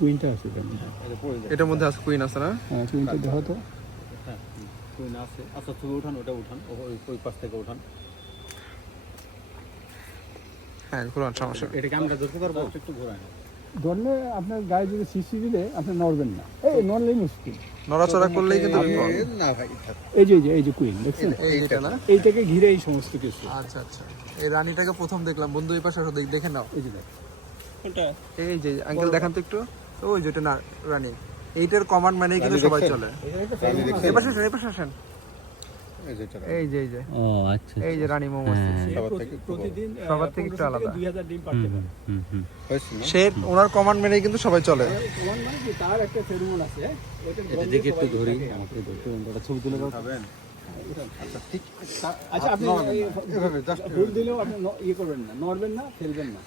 কুইনটা আছে এটার মধ্যে আছে কুইন আছে না? হ্যাঁ, কুইনটা দেখো তো। হ্যাঁ কুইন আছে। আচ্ছা তুমি উঠান, ওটা উঠান, ওই পাশ থেকে উঠান। হ্যাঁ ঘুরান, সমস্যা নেই। এটা ক্যামেরা ধরতে পারবো? একটু ঘোরান। ধরলে আপনার গায়ে যদি সিসি দিলে আপনি নড়বেন না, এই নড়লেই মুশকিল। নড়াচড়া করলেই কিন্তু বিপদ। না ভাই, এই যে কুইন দেখছেন, এইটা না? এইটাকে ঘিরে এই সমস্ত কিছু। আচ্ছা আচ্ছা, এই রানীটাকে প্রথম দেখলাম বন্ধু, এই পাশে আসো, দেখে নাও। এই যে দেখ, কোনটা? এই যে আঙ্কেল দেখান তো একটু, ওই যেটা না রানী, এইটার কমান্ড মানেই কিন্তু সবাই চলে। এই পাশে আসেন, এই পাশে আসেন। এই যে ও আচ্ছা এই যে রানী মৌমাছি, প্রতিদিন সবার থেকে একটু আলাদা। 2000 ডিম পারতে পারে। সে ওনার কমান্ড মেনেই কিন্তু সবাই চলে। তোমার মানে কি, তার একটা ফেরোমন আছে, এটা দেখে একটু ধরি, আমাকে ধরতে একটা ছবি তুলে দাও। খাবেন? আচ্ছা আপনি এভাবে জাস্ট ভুল দিলেও আপনি ইয়ে করবেন না, নড়বেন না, ফেলবেন না।